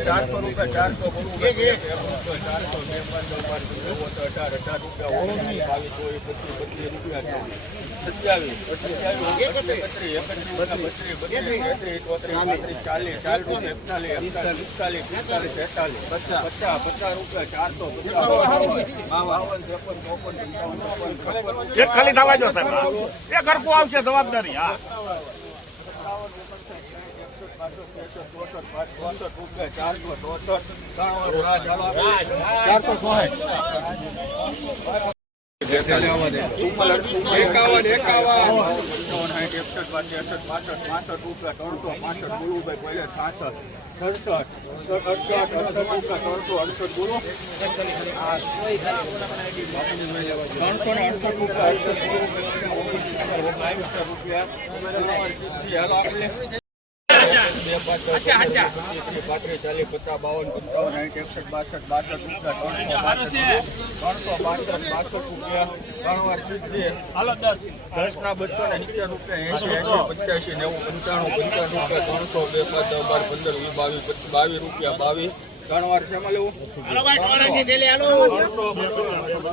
ચારસો રૂપિયા ચારસો ચારસો બે પાંચ બાર અઢાર અઢાર રૂપિયા બાવીસ ચોવીસ પચીસ પચીસ રૂપિયા સત્યાવીસ એક ખાલી થવા જો સાહેબ. એક હરકું આવશે જવાબદારી હા. ચારસો એકાવન એકાવન એકસઠ બાસઠ પાસઠ પાસઠ રૂપિયા ત્રણસો પાસઠ ગુરુભાઈ ભાઈ પહેલે છાસઠ સડસઠ અડસઠ અડસઠ રૂપિયા ત્રણસો અડસઠ બોલો ત્રણસો ને અડસઠ અડસઠ રૂપિયા. પાંત્રીસ નેવું પંચાણું પંચાણું રૂપિયા ત્રણસો બે પાંચ દસ પંદર વીસ બાવીસ બાવીસ રૂપિયા બાવીસ ત્રણ વાર શેમાં લેવું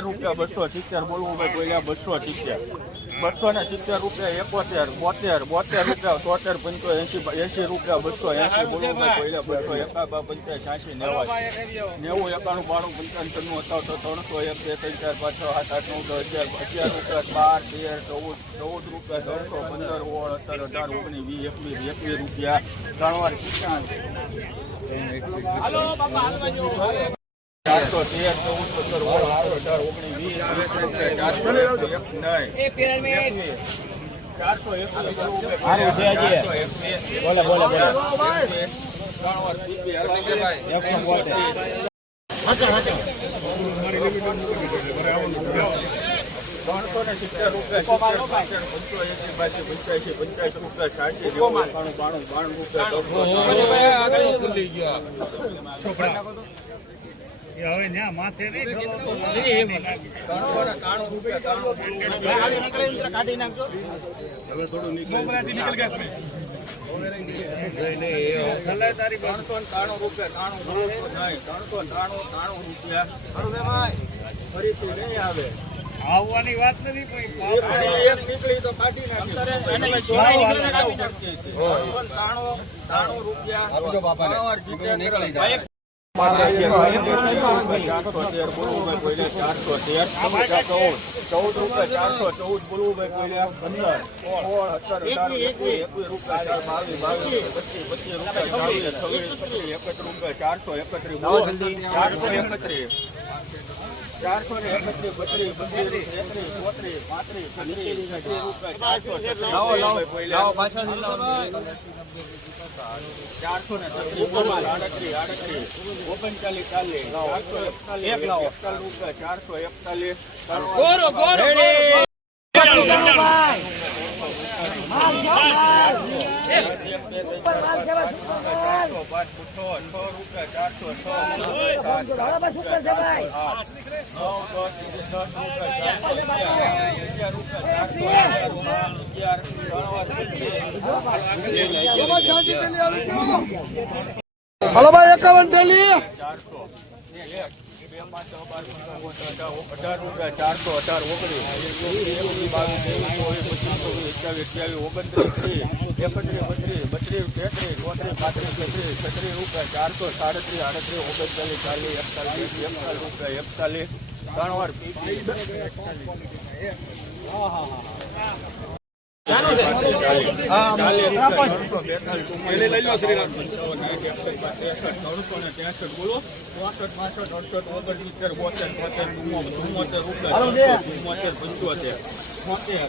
રૂપિયા બસો સિત્તેર બોલવું ભાઈ બોલ્યા બસો સિત્તેર બસો ને સિત્તેર રૂપિયા એકોતેર બોતેર બોતેર રૂપિયા તોતેર પંચો એસી એસી રૂપિયા બસો એસી બોલો ભાઈ બસો એકાબા પંચાયત છ્યાસી નેવાસી નેવું એકાણું બાણું પંચાવન છન્નું અઠાવસો ત્રણસો એક બે ત્રણ ચાર પાંચ છ સાત આઠ નવ દસ અગિયાર રૂપિયા બાર તેર ચૌદ ચૌદ રૂપિયા ત્રણસો પંદર ઓળ અઢાર અઢાર ઓગણીસ વીસ એકવીસ એકવીસ રૂપિયા. ત્રણ વાર ચૌદ સત્તર ઓળ અઢાર ઓગણીસ વીસ ચારસો ચારસો એકવીસ બોલે બોલે બોલે. ત્રણસો ને સિત્તેર રૂપિયા પંચોએસી બાસી રૂપિયા નેવું એકાણું બાણું બાણું રૂપિયા ત્રણસો ને માથે નહીં ત્રણસો ને ત્રાણું ત્રાણું રૂપિયા ફરીથી આવે આવવાની વાત નથી નીકળી તો કાઢી નાખી. રૂપિયા. ચારસો એકત્રીસ ચારસો એકત્રીસ. ચારસો ને એકત્રીસ બત્રીસ બત્રીસ તેત્રીસ ચોત્રીસ પાંત્રીસ છત્રીસ. ચારસો ને છત્રીસ આડત્રીસ આડત્રીસ ઓગણચાલીસ ચાલીસ ચારસો એકતાલીસ ચારસો એકતાલીસ ચારસો પાંચ છ છ રૂપિયા ચારસો છ સાત, સાત, ચારસો આઠ નવ દસ દસ રૂપિયા ચારસો અગિયાર રૂપિયા ચારસો અગિયાર રૂપિયા હલો ભાઈ એકાવન ટેલી અઢાર રૂપિયા ચારસો અઢાર ઓગણીસ. એકવીસ બાવીસ ચોવીસ પચીસ ચોવીસ અઠ્યાવીસ ઓગણત્રીસ ત્રીસ એકત્રીસ બત્રીસ બત્રીસ તેત્રીસ ચોત્રીસ પાંત્રીસ છત્રીસ છત્રીસ રૂપિયા ચારસો સાડત્રીસ આડત્રીસ ઓગણચાલીસ ચાલીસ એકતાલીસ એકતાલીસ રૂપિયા એકતાલીસ. ત્રણ વાર હા હા હા ચુમ્માલીસ સાઠ એકસઠ બાસઠ ત્રેસઠ ત્રણસો ને ત્રેસઠ બોલો ચોસઠ પાસઠ અડસઠ ઓગણસિત્તેર બોતેર તોતેર ચુમ્મોતેર રૂપિયા ચુમ્મોતેર પંચોતેર છોતેર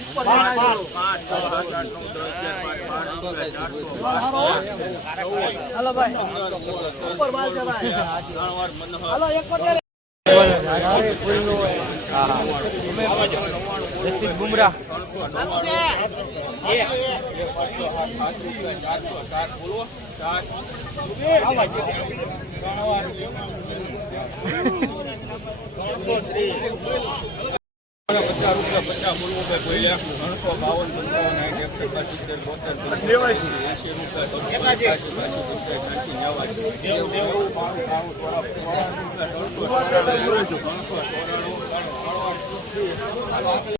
છ દસ અગિયાર બાર બાર રૂપિયા ચારસો ત્રણ વાર મનોહર બુમરા પચાસ રૂપિયા પચાસ બોલવું ભાઈ બોલ્યા ત્રણસો બાવન પંચાવન સાઠ બાસઠ સિત્તેર બોતેર એસી ત્રણસો રૂપિયા ત્રણસો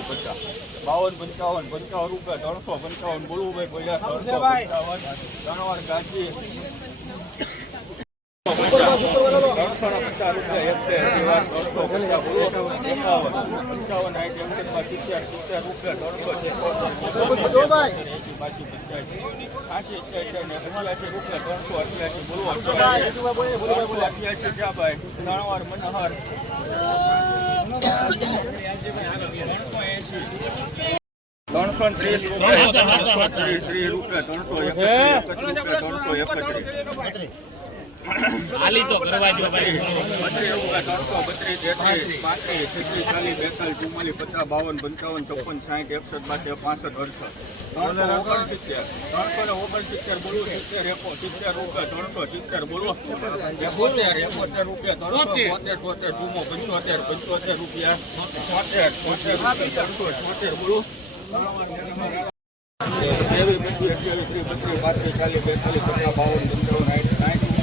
પચાસ બાવન પંચાવન પંચાવન રૂપિયા ત્રણસો પંચાવન બોલવું ભાઈ ત્રણસો પંચાવન ત્રણ વાર ગાજી ત્રણસો ને પચાસ રૂપિયા ત્રણસો ત્રીસ રૂપિયા ત્રણસો એકત્રીસ ત્રીસ રૂપિયા ત્રણસો એકત્રીસ હાલી તો કરવા જો ભાઈ પચાસ બાવન પંચાવન છપ્પન સાહીઠ એકસઠ બાકી પાસઠ અડસઠ સિત્તેર સિત્તેર રૂપિયા ત્રણસો એકોતેર રૂપિયા ત્રણસો બોતેર તોતેર ચુમ્મો પંચોતેર પંચોતેર રૂપિયા છોતેર છોતેર રૂપિયા ત્રણસો છોતેર બોલો પાંત્રીસ ચાલીસ બેતાલીસ પચાસ બાવન પંચાવન